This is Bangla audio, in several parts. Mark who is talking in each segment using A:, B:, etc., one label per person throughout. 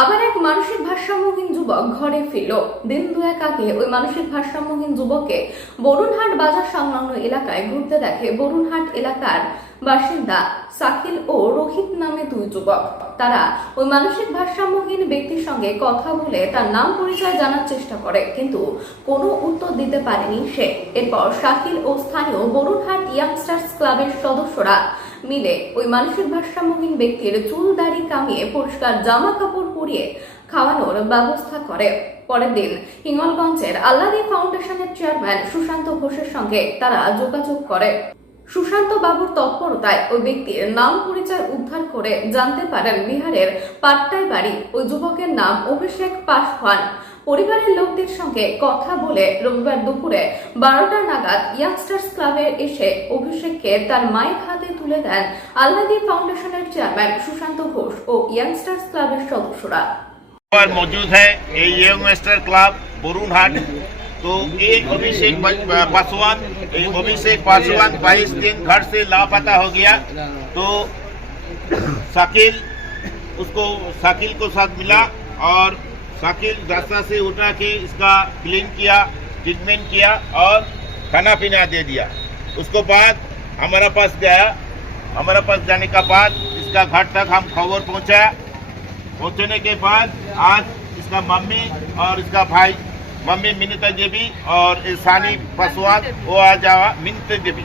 A: আবার এক মানসিক ভারসাম্যহীন যুবক ঘরে ফিরল। দিন দুয়েক আগে ওই মানসিক ভারসাম্যহীন যুবককে বরুণহাট বাজার সংলগ্ন এলাকায় ঘুরতে দেখে বরুণহাট এলাকার বাসিন্দা সাকিল ও রোহিত নামে দুই যুবক। তারা ওই মানসিক ভারসাম্যহীন ব্যক্তির সঙ্গে কথা বলে তার নাম পরিচয় জানার চেষ্টা করে, কিন্তু কোনো উত্তর দিতে পারেনি সে। এরপর শাকিল ও স্থানীয় বরুণহাট ইয়াংস্টার্স ক্লাবের সদস্যরা মিলে ওই মানসিক ভারসাম্যহীন ব্যক্তির চুল দাড়ি কামিয়ে পরিষ্কার জামা কাপড় পরিয়ে খাওয়ানোর ব্যবস্থা করে। পরের দিন হিঙ্গলগঞ্জের আল্লাদি ফাউন্ডেশনের চেয়ারম্যান সুশান্ত ঘোষের সঙ্গে তারা যোগাযোগ করে। সুশান্ত বাবুর তৎপরতায় ওই ব্যক্তির নাম পরিচয় উদ্ধার করে জানতে পারেন বিহারের পাট্টায় বাড়ি ওই যুবকের নাম অভিষেক পাসওয়ান পরিবারের লোকদের সঙ্গে কথা বলে রবিবার দুপুরে বারোটা নাগাদ ইয়াংস্টার্স ক্লাবে এসে অভিষেককে তার মায়ের হাতে তুলে দেন আল্লাদি ফাউন্ডেশনের চেয়ারম্যান সুশান্ত ঘোষ ও ইয়াংস্টার্স ক্লাবের সদস্যরা
B: पर मौजूद है ये young master club Barun Hat तो ये अभिषेक पासवान अभिषेक पासवान 22 दिन घर से लापता हो गया। तो शाकिल उसको शाकिल को साथ मिला और शाकिल रास्ता से उठा के इसका क्लीन किया ट्रीटमेंट किया और खाना पीना दे दिया। उसको बाद हमारा पास गया। हमारा पास जाने का बाद इसका घर तक हम खबर पहुँचाया पहुँचने के बाद आज इसका मम्मी और इसका भाई मम्मी मिनिता देवी और सानी पासवान वो आज आया मिनिता देवी।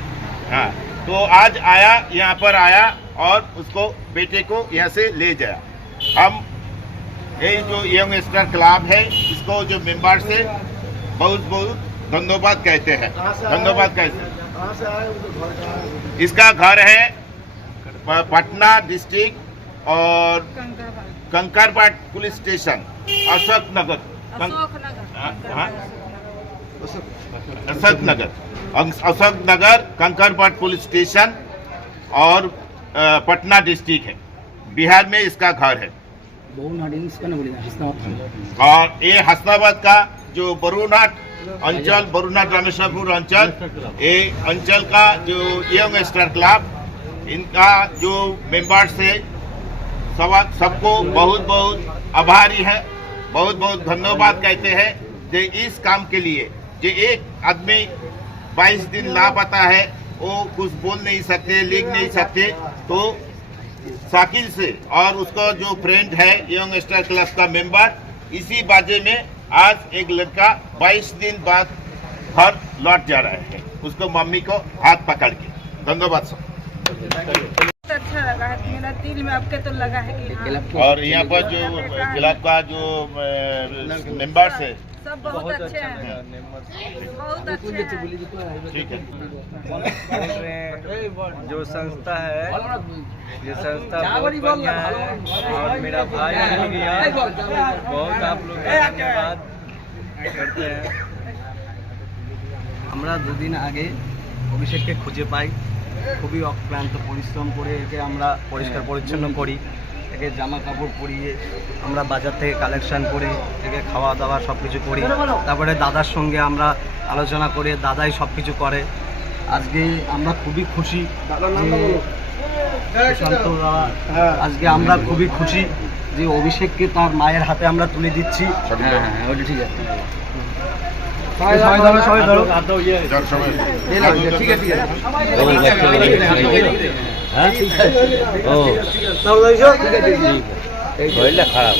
B: हाँ तो आज आया यहाँ पर आया और उसको बेटे को यहाँ से ले जाया। हम ये जो यंग स्टार क्लब है इसको जो मेंबर से बहुत बहुत धन्यवाद कहते हैं। धन्यवाद कहते हैं। इसका घर है पटना डिस्ट्रिक्ट और कंकरबाट पुलिस स्टेशन अशोक नगर हाँ, हाँ। असद नगर असद अं- नगर कंकरपाट पुलिस स्टेशन और पटना डिस्ट्रिक्ट है। बिहार में इसका घर है। और ये हसनाबाद का जो बरूनाट अंचल, बरूनाट रामेश्वरपुर अंचल, ये अंचल का जो यंग स्टार क्लब, इनका जो मेंबर्स है सबको बहुत बहुत आभारी है। बहुत बहुत धन्यवाद कहते हैं। कि इस काम के लिए जो एक आदमी 22 दिन लापता है वो कुछ बोल नहीं सकते लिख नहीं सकते तो शाकिल से और उसका जो फ्रेंड है यंग स्टार क्लब का मेंबर इसी बाजे में आज एक लड़का 22 दिन बाद घर लौट जा रहा है। उसको मम्मी को हाथ पकड़ के। धन्यवाद सर
C: अच्छा लगा है मेरा दिल में आपके तो लगा है कि हाँ,
B: और यहाँ पर जो क्लब का जो मेंबर्स है
C: सब बहुत अच्छे हैं बहुत अच्छे हैं
B: ठीक है
D: बोल रहे हैं जो संस्था है ये संस्था बहुत बढ़िया है और मेरा भाई मिल गया बहुत आप लोग का धन्यवाद करते हैं
E: আমরা দুদিন আগে অভিষেককে খুঁজে পাই খুবই অক্লান্ত পরিশ্রম করে একে আমরা পরিষ্কার পরিচ্ছন্ন করি একে জামা কাপড় পরিয়ে আমরা বাজার থেকে কালেকশন করে থেকে খাওয়া দাওয়া সব কিছু করি। তারপরে দাদার সঙ্গে আমরা আলোচনা করে দাদাই সব কিছু করে। আজকে আমরা খুবই খুশি যে আজকে আমরা খুবই খুশি যে অভিষেককে তার মায়ের হাতে আমরা তুলে দিচ্ছি। হ্যাঁ হ্যাঁ ওটা ঠিক আছে। সবাই ধরো সবাই ধরো। এলাম, ঠিক আছে ঠিক আছে।
D: হ্যাঁ ও। খারাপ।